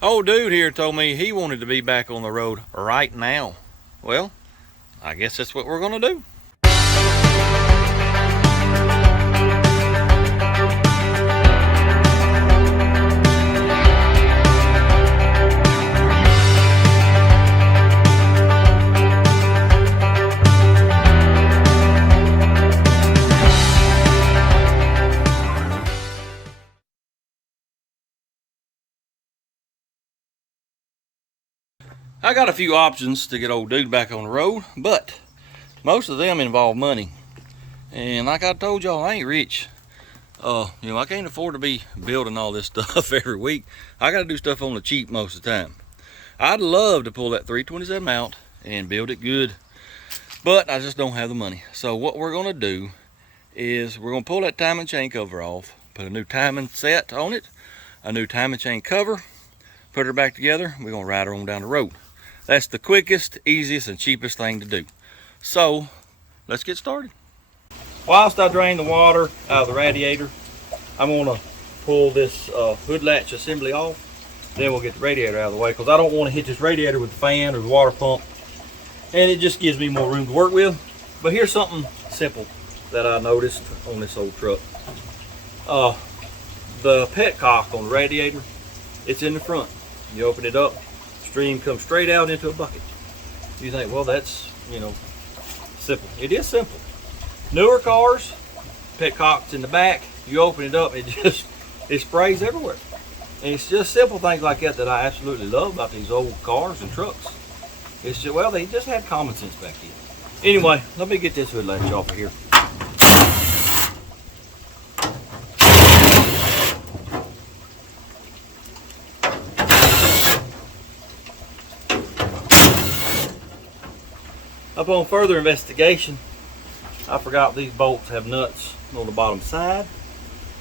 Old dude here told me he wanted to be back on the road right now. Well, I guess that's what we're gonna do. I got a few options to get old dude back on the road, but most of them involve money. And like I told y'all, I ain't rich. I can't afford to be building all this stuff every week. I gotta do stuff on the cheap most of the time. I'd love to pull that 327 out and build it good, but I just don't have the money. So what we're gonna do is we're gonna pull that timing chain cover off, put a new timing set on it, a new timing chain cover, put her back together, we're gonna ride her on down the road. That's the quickest, easiest, and cheapest thing to do. So, let's get started. Whilst I drain the water out of the radiator, I'm gonna pull this hood latch assembly off. Then we'll get the radiator out of the way, because I don't want to hit this radiator with the fan or the water pump. And it just gives me more room to work with. But here's something simple that I noticed on this old truck. The petcock on the radiator, it's in the front. You open it up, stream comes straight out into a bucket. You think, well, that's, simple. It is simple. Newer cars, petcock's in the back. You open it up, it sprays everywhere. And it's just simple things like that I absolutely love about these old cars and trucks. It's just, well, they just had common sense back then. Anyway, let me get this hood latch off of here. Upon further investigation, I forgot these bolts have nuts on the bottom side.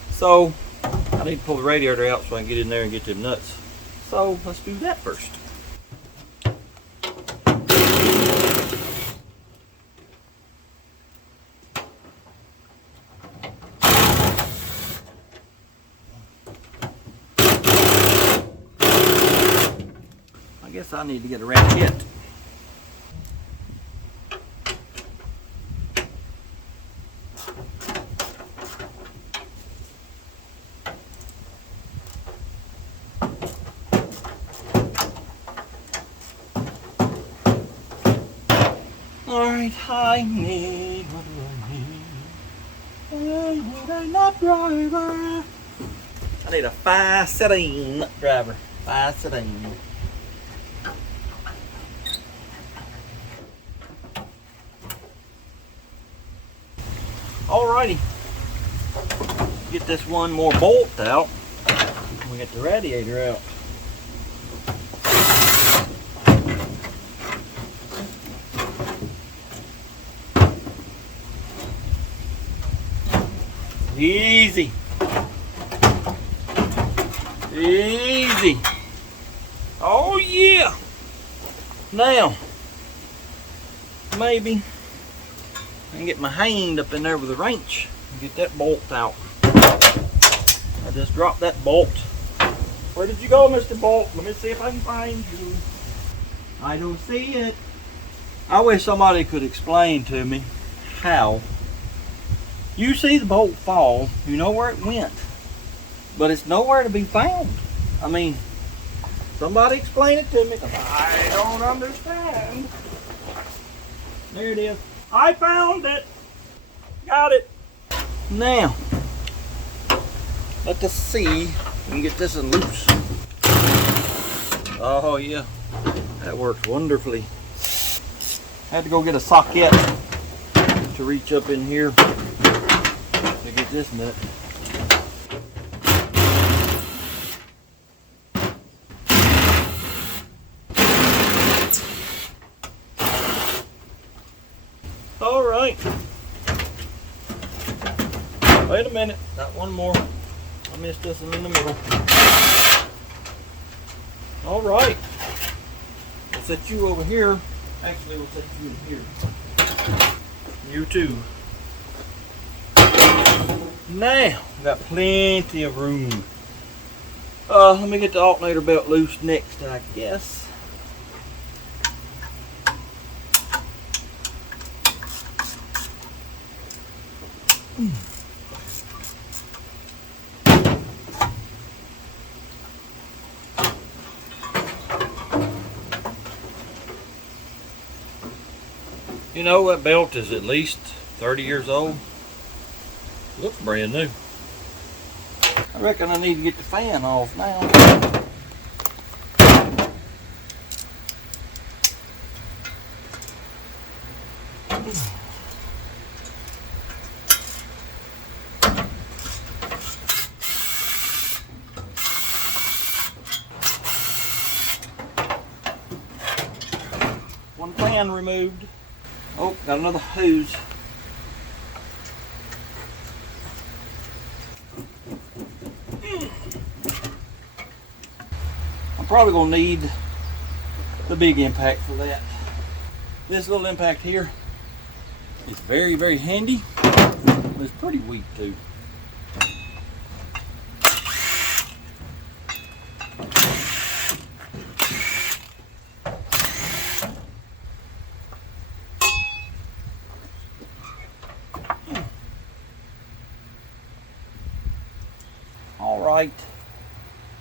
So I need to pull the radiator out so I can get in there and get them nuts. So let's do that first. I guess I need to get a ratchet. Alright, I need, what do I need? I need a nut driver. I need a 517 nut driver. 517. Alrighty. Get this one more bolt out. We get the radiator out. Easy. Easy. Oh yeah. Now, maybe I can get my hand up in there with a wrench and get that bolt out. I just dropped that bolt. Where did you go, Mr. Bolt? Let me see if I can find you. I don't see it. I wish somebody could explain to me how. You see the bolt fall, you know where it went, but it's nowhere to be found. I mean, somebody explain it to me, 'cause I don't understand. There it is. I found it. Got it. Now, let us see if we can get this one loose. Oh yeah, that works wonderfully. I had to go get a socket to reach up in here to get this nut. All right. Wait a minute, got one more. I missed this one in the middle. All right. We'll set you over here. Actually, we'll set you in here. You too. Now, we've got plenty of room. Let me get the alternator belt loose next, I guess. You know, that belt is at least 30 years old. Looks brand new. I reckon I need to get the fan off now. One fan removed. Oh, got another hose. I'm probably gonna need the big impact for that. This little impact here is very, very handy. It's pretty weak too. All right,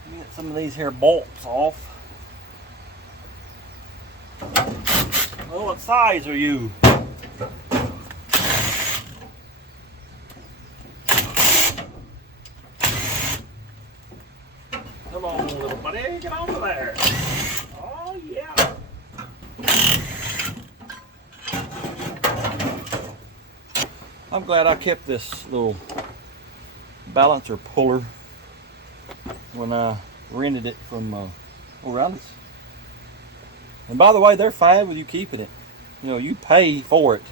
let me get some of these here bolts off. Well, what size are you? Come on, little buddy, get over there. Oh, yeah. I'm glad I kept this little balancer puller when I rented it from O'Reilly's. And by the way, they're fine with you keeping it. You know, you pay for it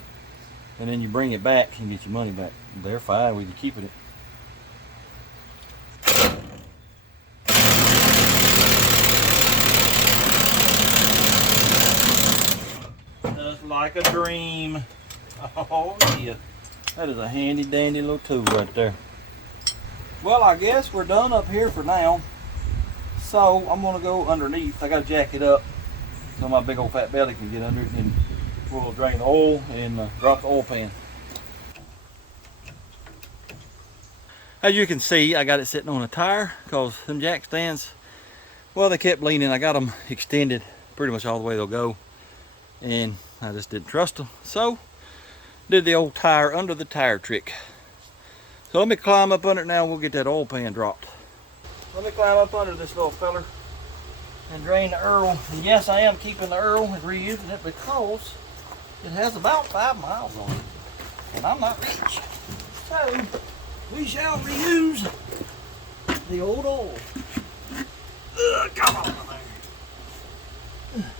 and then you bring it back and get your money back. They're fine with you keeping it. Just like a dream. Oh yeah, that is a handy dandy little tool right there. Well, I guess we're done up here for now. So I'm gonna go underneath. I gotta jack it up so my big old fat belly can get under it, and we'll drain the oil and drop the oil pan. As you can see, I got it sitting on a tire because them jack stands, well, they kept leaning. I got them extended pretty much all the way they'll go, and I just didn't trust them. So did the old tire under the tire trick. So let me climb up under it now and we'll get that oil pan dropped. Let me climb up under this little feller and drain the Earl. And yes, I am keeping the Earl and reusing it because it has about 5 miles on it. And I'm not rich. So we shall reuse the old oil. Come on there.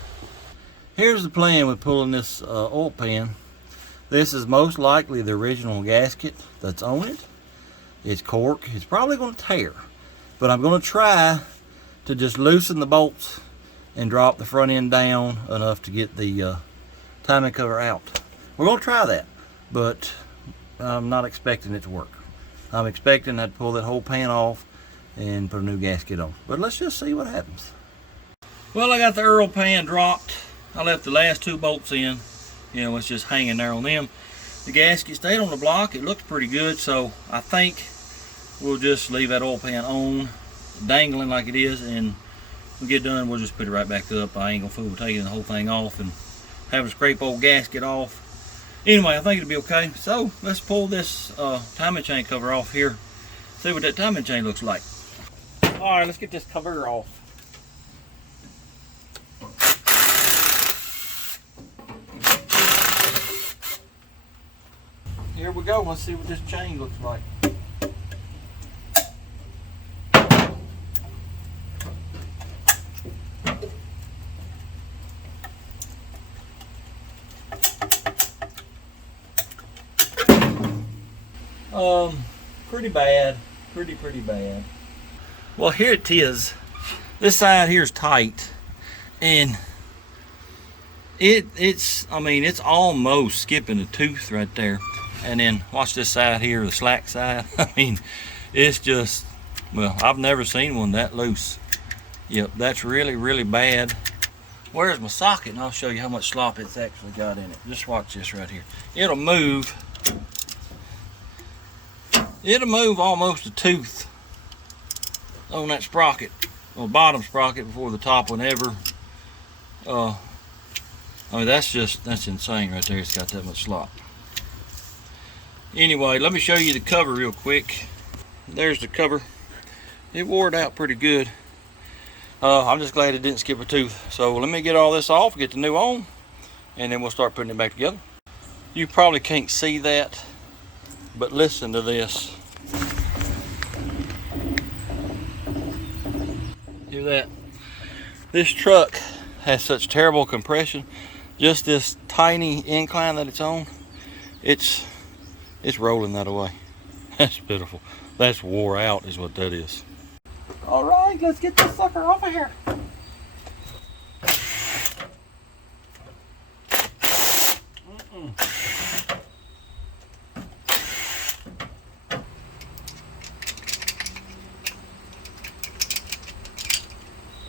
Here's the plan with pulling this oil pan. This is most likely the original gasket that's on it. It's cork. It's probably going to tear, but I'm going to try to just loosen the bolts and drop the front end down enough to get the timing cover out. We're going to try that, but I'm not expecting it to work. I'm expecting I'd pull that whole pan off and put a new gasket on, but let's just see what happens. Well, I got the Earl pan dropped. I left the last 2 bolts in. You know, it's just hanging there on them. The gasket stayed on the block. It looks pretty good, so I think we'll just leave that oil pan on, dangling like it is, and when we get done, we'll just put it right back up. I ain't gonna fool with taking the whole thing off and having to scrape old gasket off. Anyway, I think it'll be okay. So let's pull this timing chain cover off here. See what that timing chain looks like. All right, let's get this cover off. Here we go. Let's see what this chain looks like. Pretty bad. Pretty bad. Well, here it is. This side here is tight, and it's almost skipping a tooth right there. And then watch this side here, the slack side. I mean, it's just Well, I've never seen one that loose. Yep, that's really, really bad. Where's my socket? And I'll show you how much slop it's actually got in it. Just watch this right here. It'll move. It'll move almost a tooth on that sprocket, on the bottom sprocket before the top one ever. I mean, that's insane right there. It's got that much slop. Anyway, let me show you the cover real quick. There's the cover. It wore it out pretty good. I'm just glad it didn't skip a tooth. So let me get all this off, get the new on, and then we'll start putting it back together. You probably can't see that, but listen to this. Hear that? This truck has such terrible compression. Just this tiny incline that it's on, it's rolling that away. That's pitiful. That's wore out is what that is. All right, let's get this sucker off of here.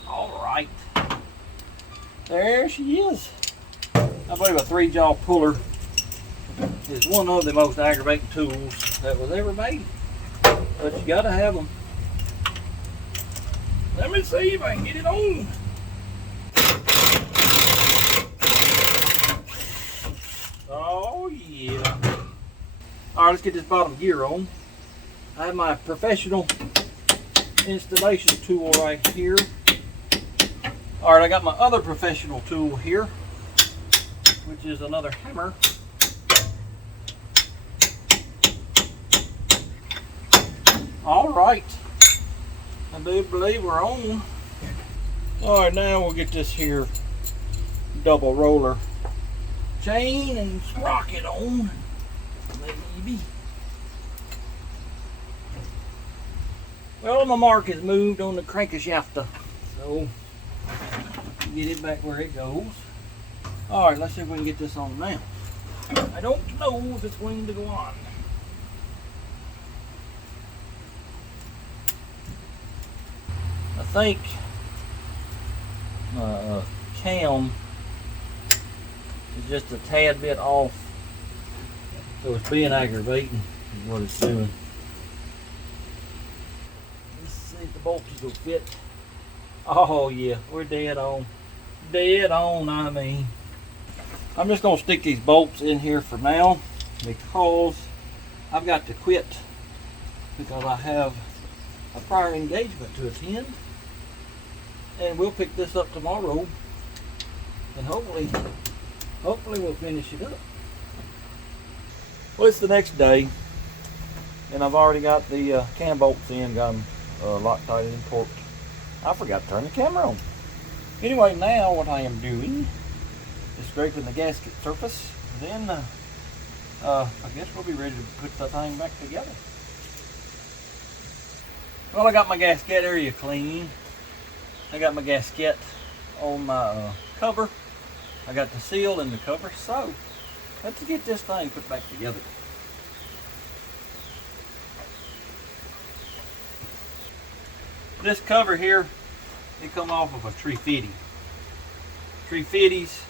All right, there she is. I believe a 3-jaw puller is one of the most aggravating tools that was ever made, but you gotta have them. Let me see if I can get it on. Oh yeah. All right, let's get this bottom gear on. I have my professional installation tool right here. All right, I got my other professional tool here, which is another hammer. All right, I do believe we're on. All right, now we'll get this here double roller chain and sprocket on, maybe. Well, my mark is moved on the crankshaft, so get it back where it goes. All right, let's see if we can get this on now. I don't know if it's going to go on. I think cam is just a tad bit off, so it's being aggravating is what it's doing. Let's see if the bolts will fit. Oh yeah, we're dead on. Dead on, I mean. I'm just gonna stick these bolts in here for now because I've got to quit because I have a prior engagement to attend. And we'll pick this up tomorrow, and hopefully we'll finish it up. Well, it's the next day, and I've already got the cam bolts in, got them Loctite and torqued. I forgot to turn the camera on. Anyway, now what I am doing is scraping the gasket surface. Then I guess we'll be ready to put the thing back together. Well, I got my gasket area clean. I got my gasket on my cover. I got the seal in the cover. So let's get this thing put back together. This cover here, it come off of a 350. 350s,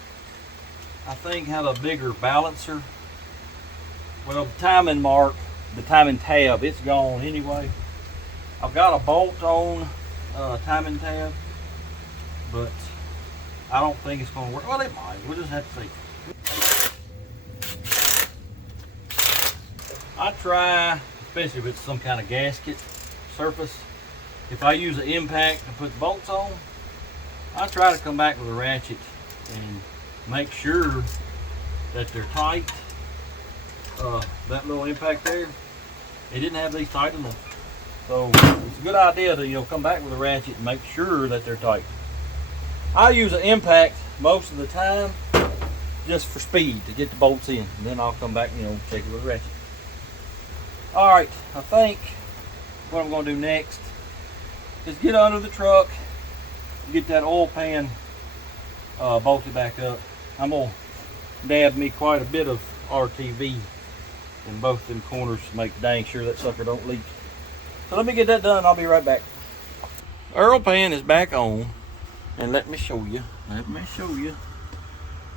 I think, have a bigger balancer. Well, the timing mark, the timing tab, it's gone anyway. I've got a bolt on timing tab, but I don't think it's going to work. Well, it might. We'll just have to see. I try, especially if it's some kind of gasket surface, if I use an impact to put the bolts on, I try to come back with a ratchet and make sure that they're tight. That little impact there, it didn't have these tight enough. So it's a good idea to come back with a ratchet and make sure that they're tight. I use an impact most of the time just for speed to get the bolts in, and then I'll come back and check it with a ratchet. All right, I think what I'm going to do next is get under the truck, get that oil pan bolted back up. I'm going to dab me quite a bit of RTV in both them corners to make dang sure that sucker don't leak. So let me get that done and I'll be right back. Earl pan is back on, and let me show you.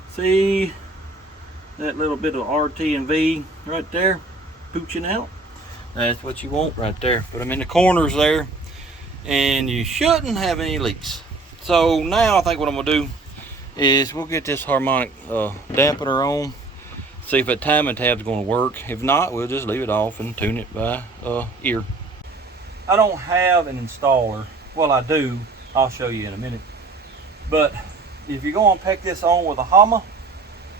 See that little bit of RT and V right there pooching out? That's what you want right there. Put them in the corners there, and you shouldn't have any leaks. So now I think what I'm gonna do is we'll get this harmonic dampener on, see if that timing tab's gonna work. If not, we'll just leave it off and tune it by ear. I don't have an installer. Well, I do. I'll show you in a minute. But if you're going to peck this on with a hammer,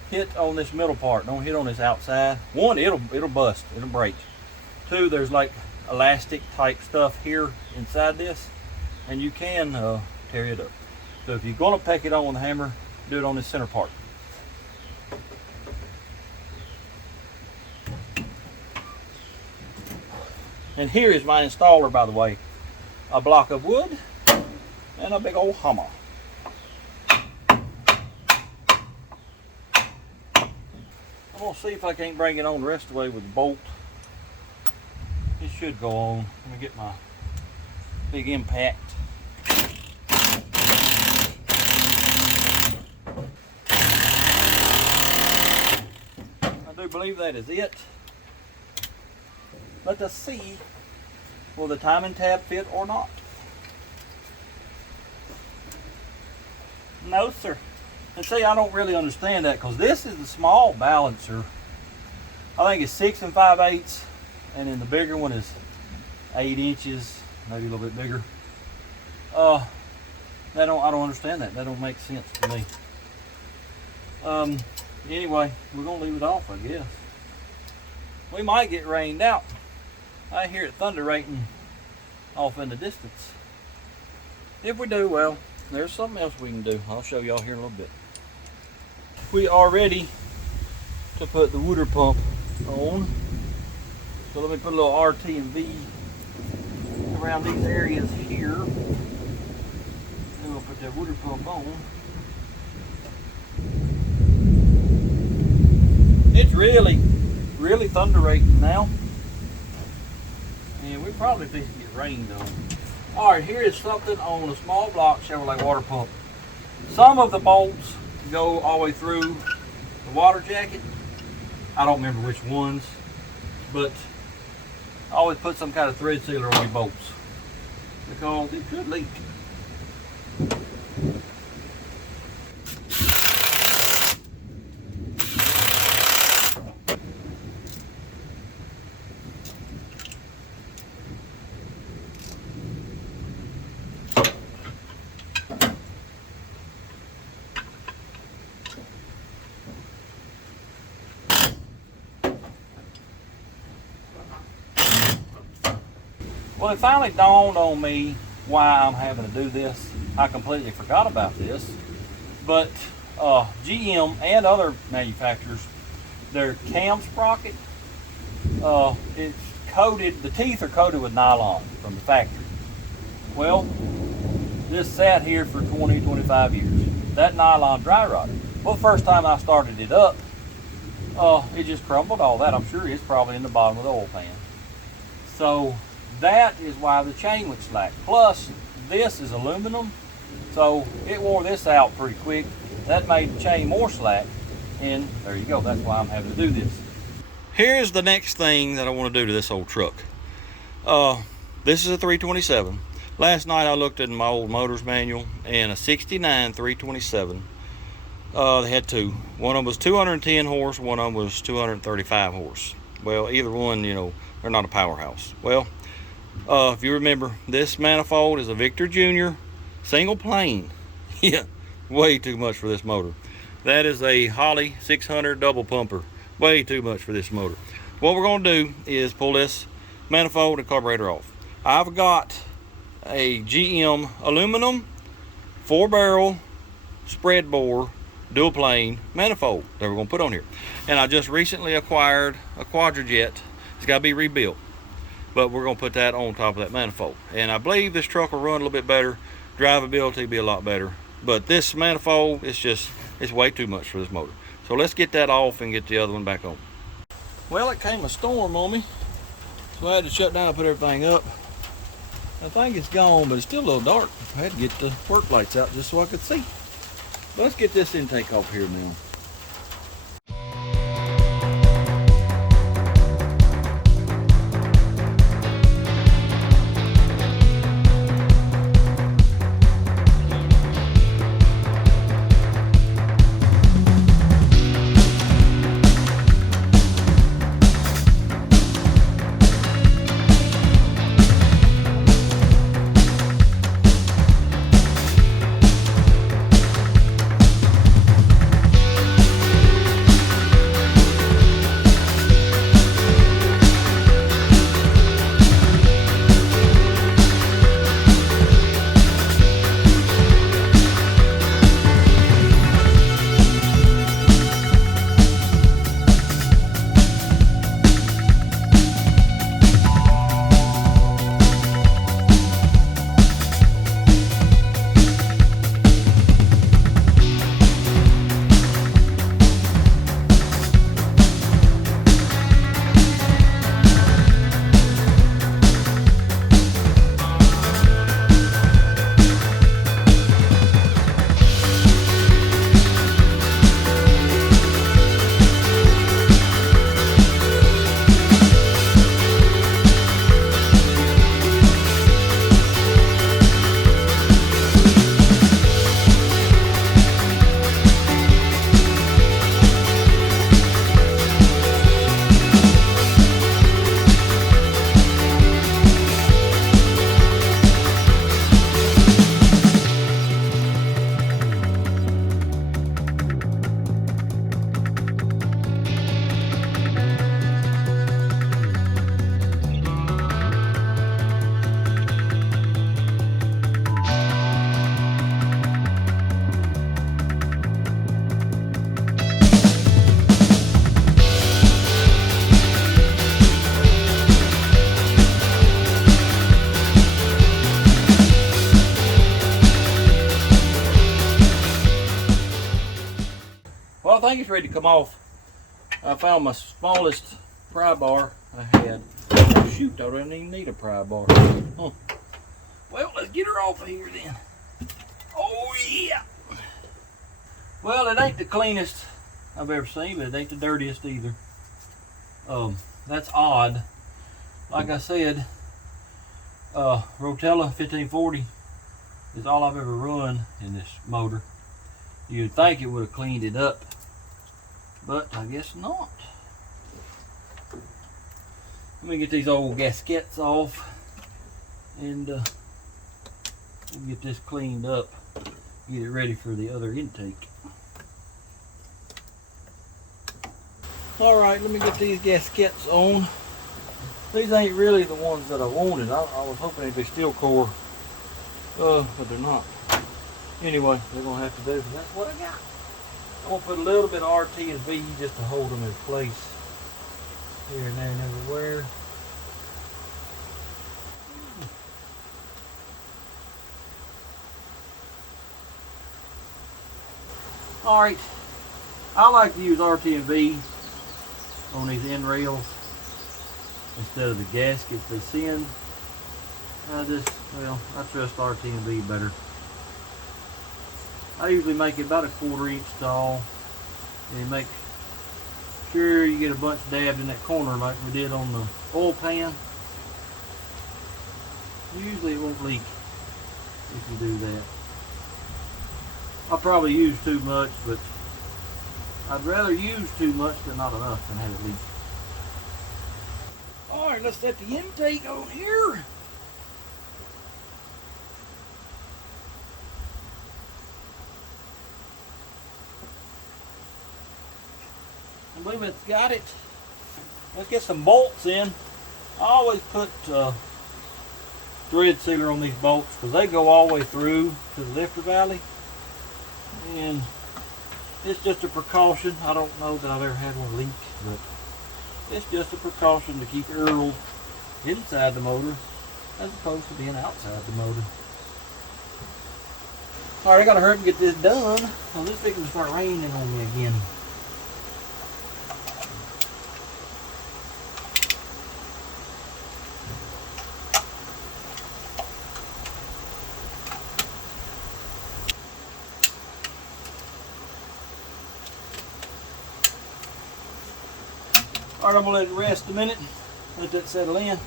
hit on this middle part. Don't hit on this outside. One, it'll bust. It'll break. Two, there's like elastic type stuff here inside this, and you can tear it up. So if you're going to peck it on with a hammer, do it on this center part. And here is my installer, by the way. A block of wood and a big old hammer. I'm gonna see if I can't bring it on the rest of the way with a bolt. It should go on. Let me get my big impact. I do believe that is it. Let us see, will the timing tab fit or not? No, sir. And see, I don't really understand that, because this is the small balancer. I think it's 6 5/8, and then the bigger one is 8 inches, maybe a little bit bigger. I don't understand that. That don't make sense to me. Anyway, we're gonna leave it off, I guess. We might get rained out. I hear it thunderating off in the distance. If we do, well, there's something else we can do. I'll show y'all here in a little bit. We are ready to put the water pump on. So let me put a little RT and V around these areas here. Then we'll put that water pump on. It's really thunderating now. And we probably need to get rained on. Alright, here is something on a small block Chevrolet water pump. Some of the bolts go all the way through the water jacket. I don't remember which ones, but I always put some kind of thread sealer on your bolts because it could leak. Well, it finally dawned on me why I'm having to do this. I completely forgot about this, but GM and other manufacturers, their cam sprocket, it's coated, the teeth are coated with nylon from the factory. Well, this sat here for 20, 25 years. That nylon dry rotted. Well, the first time I started it up, it just crumbled all that. I'm sure it's probably in the bottom of the oil pan. So that is why the chain would slack. Plus, this is aluminum, so it wore this out pretty quick. That made the chain more slack, and there you go. That's why I'm having to do this. Here's the next thing that I want to do to this old truck. This is a 327. Last night I looked at my old motor's manual, and a 69 327. They had two. One of them was 210 horse, one of them was 235 horse. Well, either one, you know, they're not a powerhouse. Well, if you remember, this manifold is a Victor Jr. single plane. Yeah, way too much for this motor. That is a Holly 600 double pumper. Way too much for this motor. What we're going to do is pull this manifold and carburetor off. I've got a GM aluminum 4-barrel spread bore dual plane manifold that we're going to put on here. And I just recently acquired a Quadrajet. It's got to be rebuilt, but we're going to put that on top of that manifold. And I believe this truck will run a little bit better. Drivability will be a lot better. But this manifold, it's way too much for this motor. So let's get that off and get the other one back on. Well, it came a storm on me, so I had to shut down and put everything up. I think it's gone, but it's still a little dark. I had to get the work lights out just so I could see. Let's get this intake off here now. Well, I think it's ready to come off. I found my smallest pry bar I had. Oh, shoot, I don't even need a pry bar. Huh. Well, let's get her off of here then. Oh, yeah. Well, it ain't the cleanest I've ever seen, but it ain't the dirtiest either. That's odd. Like I said, Rotella 1540 is all I've ever run in this motor. You'd think it would have cleaned it up, but I guess not. Let me get these old gaskets off and we'll get this cleaned up, get it ready for the other intake. Alright, let me get these gaskets on. These ain't really the ones that I wanted. I was hoping they'd be steel core, but they're not. Anyway, they're going to have to do, that's what I got. I'm going to put a little bit of RT and V just to hold them in place. Here and there and everywhere. Alright, I like to use RT and V on these end rails instead of the gaskets they send. I trust RT and V better. I usually make it about a 1/4 inch tall and make sure you get a bunch dabbed in that corner like we did on the oil pan. Usually it won't leak if you do that. I probably use too much, but I'd rather use too much than not enough than have it leak. Alright, let's set the intake on here. I believe it's got it. Let's get some bolts in. I always put thread sealer on these bolts because they go all the way through to the lifter valley. And it's just a precaution. I don't know that I've ever had one leak, but it's just a precaution to keep oil inside the motor as opposed to being outside the motor. Alright, I gotta hurry up and get this done. Well, this is fixing to start raining on me again. Alright, I'm gonna let it rest a minute, let that settle in,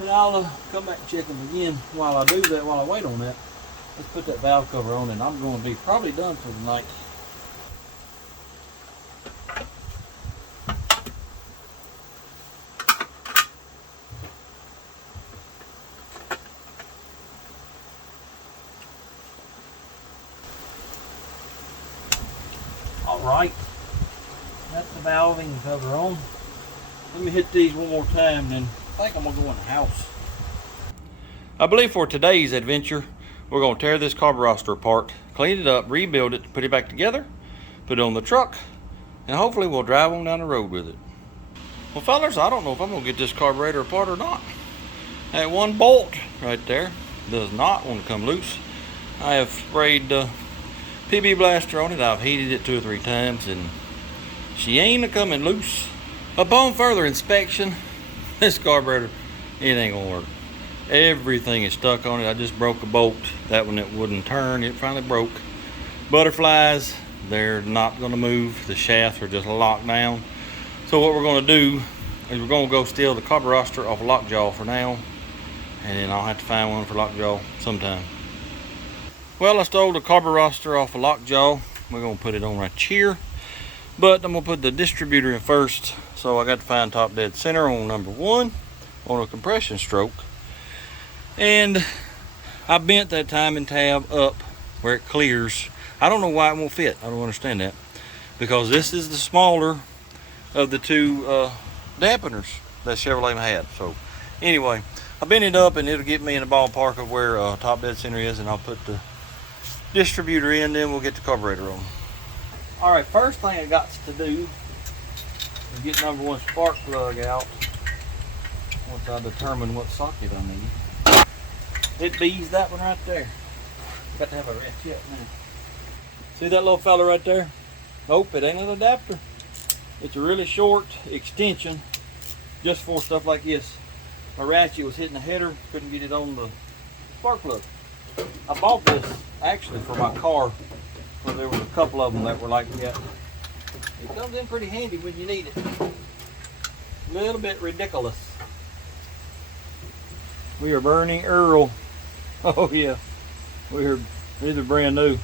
and I'll come back and check them again. While I do that, while I wait on that, let's put that valve cover on, and I'm going to be probably done for the night. Alright, that's the valving cover on. Let me hit these one more time, and then I think I'm going to go in the house. I believe for today's adventure, we're going to tear this carburetor apart, clean it up, rebuild it, put it back together, put it on the truck, and hopefully we'll drive on down the road with it. Well, fellas, I don't know if I'm going to get this carburetor apart or not. That one bolt right there does not want to come loose. I have sprayed PB Blaster on it. I've heated it 2 or 3 times, and she ain't a-coming loose. Upon further inspection, this carburetor, it ain't going to work. Everything is stuck on it. I just broke a bolt. That one that wouldn't turn, it finally broke. Butterflies, they're not going to move. The shafts are just locked down. So what we're going to do is we're going to go steal the carburetor off a lockjaw for now, and then I'll have to find one for lockjaw sometime. Well, I stole the carburetor off a lockjaw. We're going to put it on right here, but I'm going to put the distributor in first. So I got to find top dead center on number 1 on a compression stroke. And I bent that timing tab up where it clears. I don't know why it won't fit. I don't understand that. Because this is the smaller of the 2 dampeners that Chevrolet had. So anyway, I bent it up and it'll get me in the ballpark of where top dead center is, and I'll put the distributor in, then we'll get the carburetor on. Alright, first thing I got to do is get number 1 spark plug out once I determine what socket I need. It bees that one right there. Got to have a ratchet now. See that little fella right there? Nope, it ain't an adapter. It's a really short extension just for stuff like this. My ratchet was hitting the header, couldn't get it on the spark plug. I bought this actually for my car, because there was a couple of them that were like that. It comes in pretty handy when you need it. A little bit ridiculous. We are burning Earl. Oh yeah, these are brand new.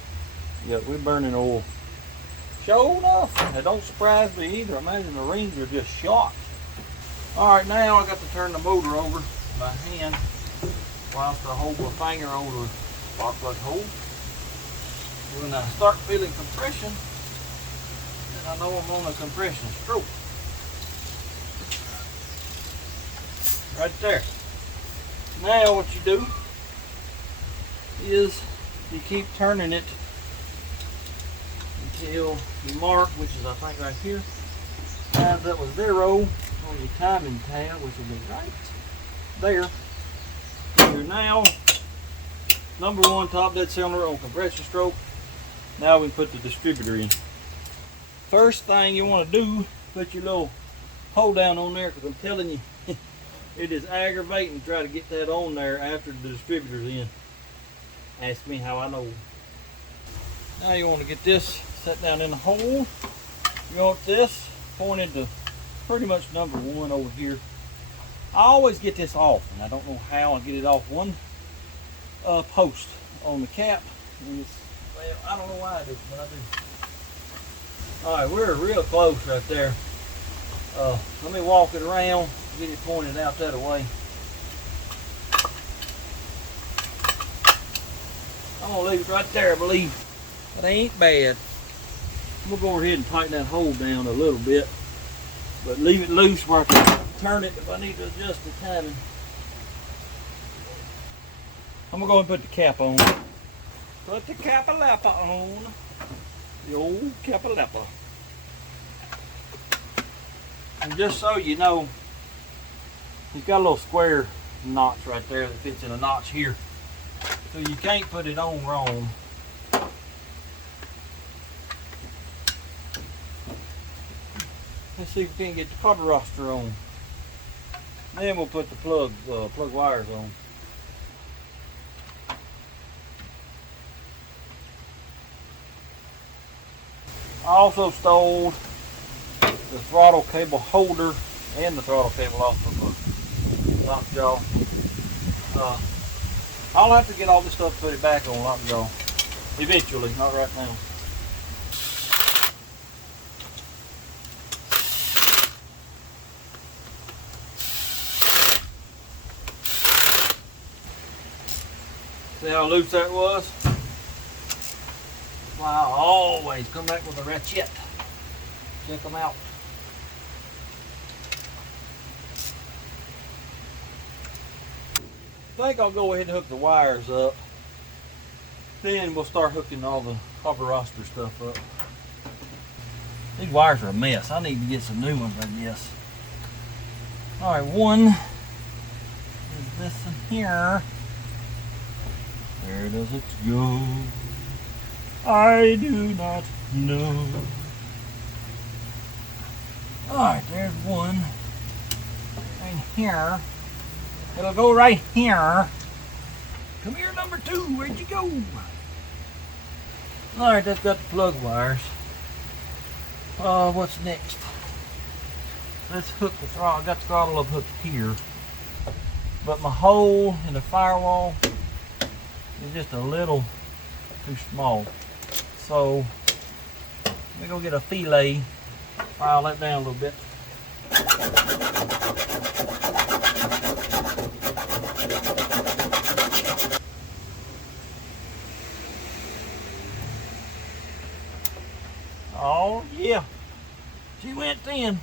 Yeah, we're burning oil. Sure enough, that don't surprise me either. Imagine the rings are just shot. All right, now I got to turn the motor over by hand whilst I hold my finger on the spark plug hole. When I start feeling compression, then I know I'm on a compression stroke. Right there. Now what you do is you keep turning it until you mark, which is I think right here, lines up with 0 on your timing tab, which will be right there. You're now number 1 top dead cylinder on compression stroke. Now we can put the distributor in. First thing you want to do, put your little hold down on there, because I'm telling you, it is aggravating to try to get that on there after the distributor's in. Ask me how I know. Now you want to get this set down in the hole. You want this pointed to pretty much number 1 over here. I always get this off, and I don't know how I get it off one post on the cap. And it's, well, I don't know why I do, but I do. All right, we're real close right there. Let me walk it around, get it pointed out that way. I'm gonna leave it right there, I believe. That ain't bad. I'm gonna go ahead and tighten that hole down a little bit, but leave it loose where I can turn it if I need to adjust the timing. I'm gonna go and put the cap on. Put the capalappa on. The old capalappa. And just so you know, he's got a little square notch right there that fits in a notch here. So you can't put it on wrong. Let's see if we can get the carburetor on. Then we'll put the plug wires on. I also stole the throttle cable holder and the throttle cable off of the lockjaw. I'll have to get all this stuff and put it back on lockjaw eventually, not right now. See how loose that was? That's why I always come back with a ratchet. Check them out. I think I'll go ahead and hook the wires up. Then we'll start hooking all the carburetor stuff up. These wires are a mess. I need to get some new ones, I guess. Alright, one is this in here. Where does it go? I do not know. Alright, there's one. Right here. It'll go right here. Come here, number two. Where'd you go? Alright, that's got the plug wires. What's next? Let's hook the throttle. I got the throttle up hooked here. But my hole in the firewall is just a little too small. So we're gonna get a fillet, file that down a little bit. Oh yeah, she went in.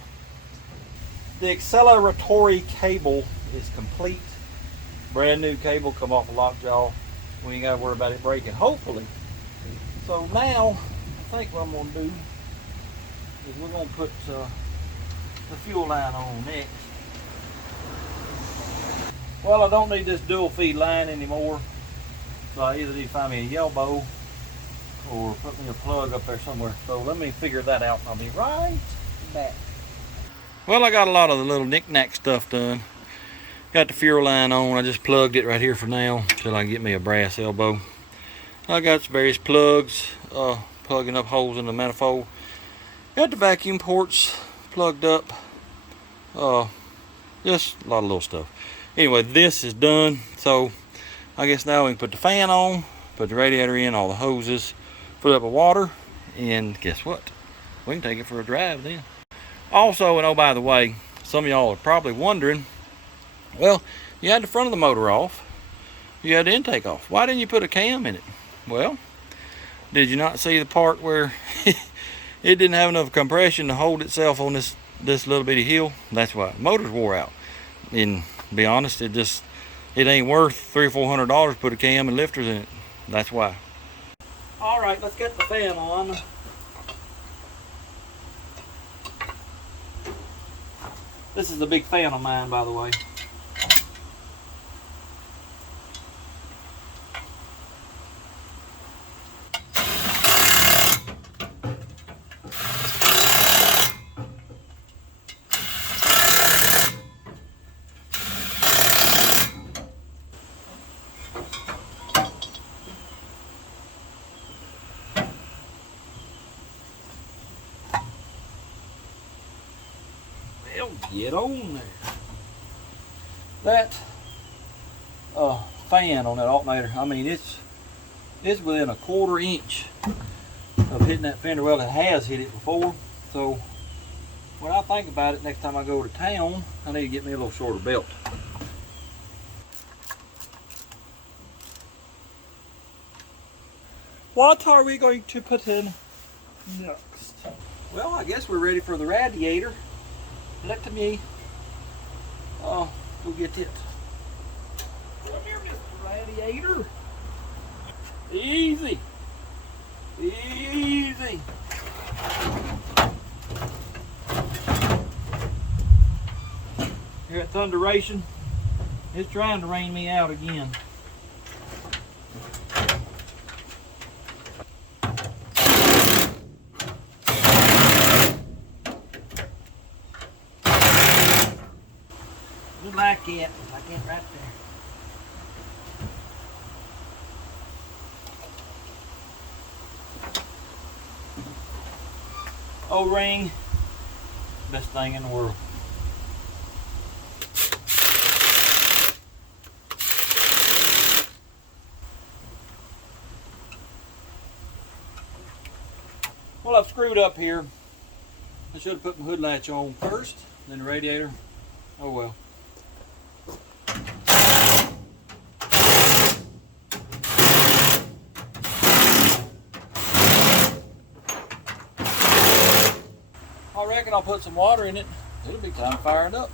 The acceleratory cable is complete. Brand new cable, come off a lockjaw. We ain't got to worry about it breaking, hopefully. So now, I think what I'm going to do is we're going to put the fuel line on next. Well, I don't need this dual feed line anymore, so I either need to find me a elbow or put me a plug up there somewhere. So let me figure that out and I'll be right back. Well, I got a lot of the little knick-knack stuff done. Got the fuel line on. I just plugged it right here for now till I can get me a brass elbow. I got some various plugs, plugging up holes in the manifold. Got the vacuum ports plugged up. Just a lot of little stuff. Anyway, this is done. So I guess now we can put the fan on, put the radiator in, all the hoses, fill up with water, and guess what? We can take it for a drive then. Also, and oh, by the way, some of y'all are probably wondering, well, you had the front of the motor off, you had the intake off. Why didn't you put a cam in it? Well, did you not see the part where it didn't have enough compression to hold itself on this little bitty hill? That's why. The motor's wore out. And to be honest, it ain't worth $300 or $400 to put a cam and lifters in it. That's why. All right, let's get the fan on. This is a big fan of mine, by the way. Well, get on there. That fan on that alternator, I mean, it's within a 1/4 inch of hitting that fender. Well, it has hit it before. So when I think about it, next time I go to town, I need to get me a little shorter belt. What are we going to put in next? Well, I guess we're ready for the radiator. Let me go get it. Come here, Mr. Radiator. Easy. Easy. Here at Thunderation, it's trying to rain me out again. Just like it, right there. O-ring best thing in the world. Well, I've screwed up here. I should have put my hood latch on first, then the radiator. Oh well. I reckon I'll put some water in it. It'll be time to fire it up.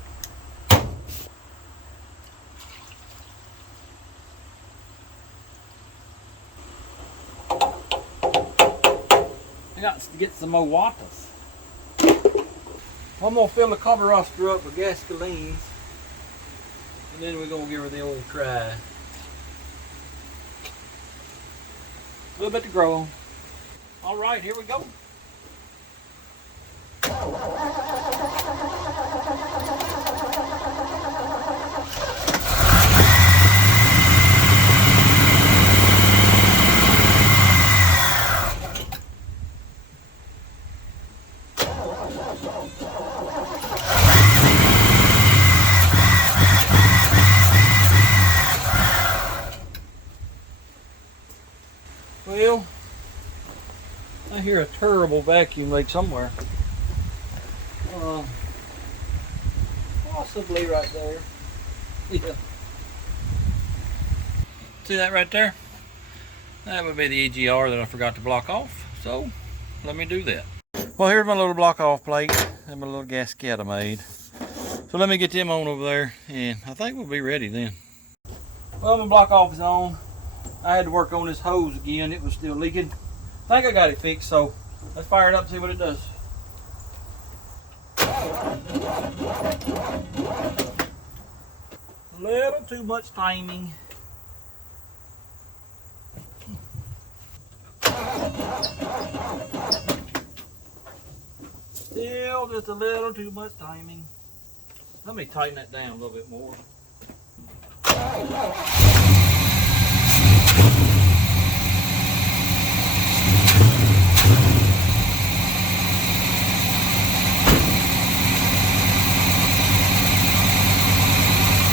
I got to get some more waters. I'm gonna fill the carburetor up with gasolines, and then we're gonna give her the old try. A little bit to grow on. All right, here we go. Well, I hear a terrible vacuum leak somewhere. Possibly right there. Yeah. See that right there? That would be the EGR that I forgot to block off. So let me do that. Well, here's my little block off plate and my little gasket I made. So let me get them on over there, and I think we'll be ready then. Well, my block off is on. I had to work on this hose again. It was still leaking. I think I got it fixed, so let's fire it up and see what it does. A little too much timing. Still just a little too much timing. Let me tighten that down a little bit more.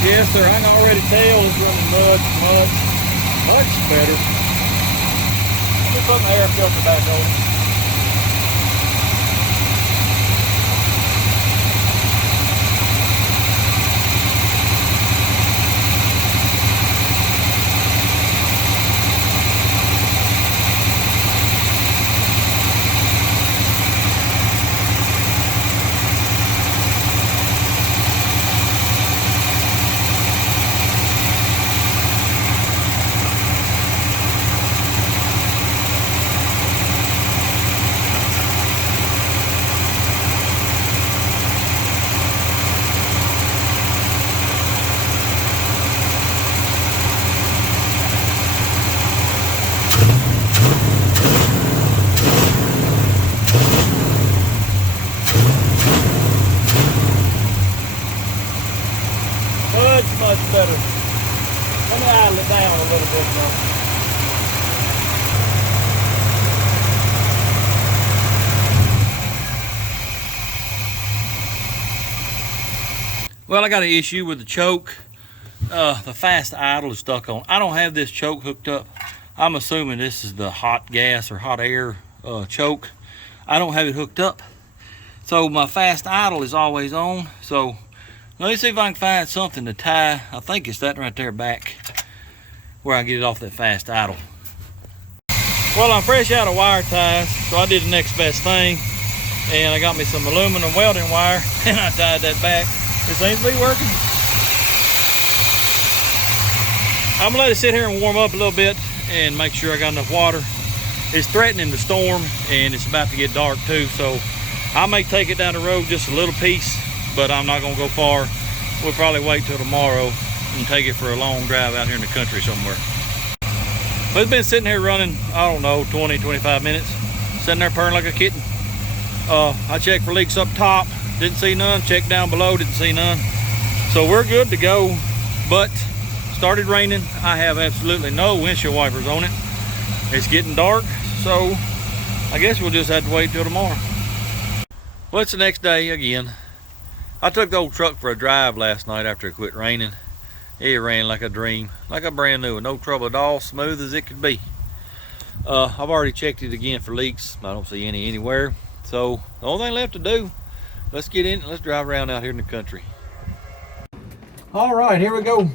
Yes, sir, I can already tell it's running much better. Let me put my air filter back on. Much better. Let me idle it down a little bit more. Well, I got an issue with the choke. The fast idle is stuck on. I don't have this choke hooked up. I'm assuming this is the hot gas or hot air choke. I don't have it hooked up. So my fast idle is always on. So let me see if I can find something to tie. I think it's that right there back where I get it off that fast idle. Well, I'm fresh out of wire ties, so I did the next best thing. And I got me some aluminum welding wire and I tied that back. It seems to be working. I'm gonna let it sit here and warm up a little bit and make sure I got enough water. It's threatening to storm and it's about to get dark too, so I may take it down the road just a little piece, but I'm not gonna go far. We'll probably wait till tomorrow and take it for a long drive out here in the country somewhere. But it's been sitting here running, I don't know, 20, 25 minutes. Sitting there purring like a kitten. I checked for leaks up top, didn't see none. Checked down below, didn't see none. So we're good to go, but started raining. I have absolutely no windshield wipers on it. It's getting dark, so I guess we'll just have to wait till tomorrow. Well, it's the next day again. I took the old truck for a drive last night after it quit raining. It ran like a dream, like a brand new one, no trouble at all, smooth as it could be. I've already checked it again for leaks. I don't see any anywhere. So the only thing left to do, let's get in and let's drive around out here in the country. All right, here we go.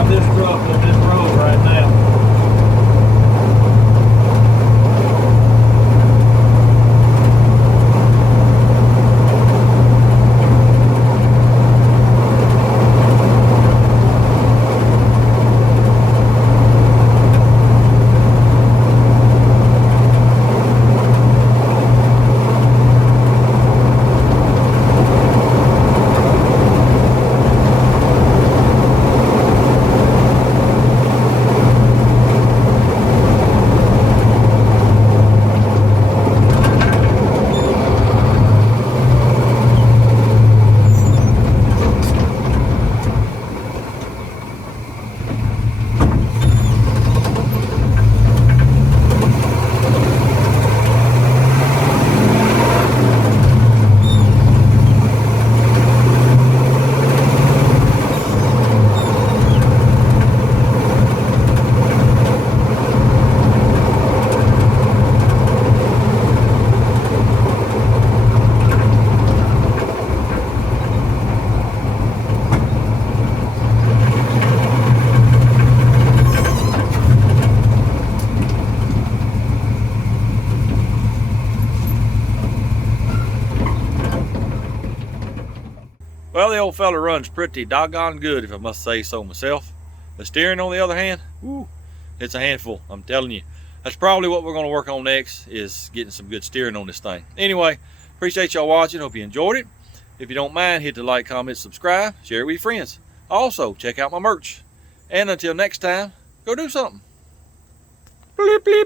drive this truck on this road right now. Well, the old fella runs pretty doggone good, if I must say so myself. The steering, on the other hand, whoo, it's a handful, I'm telling you. That's probably what we're going to work on next, is getting some good steering on this thing. Anyway, appreciate y'all watching. Hope you enjoyed it. If you don't mind, hit the like, comment, subscribe, share it with your friends. Also, check out my merch. And until next time, go do something. Bleep, bleep.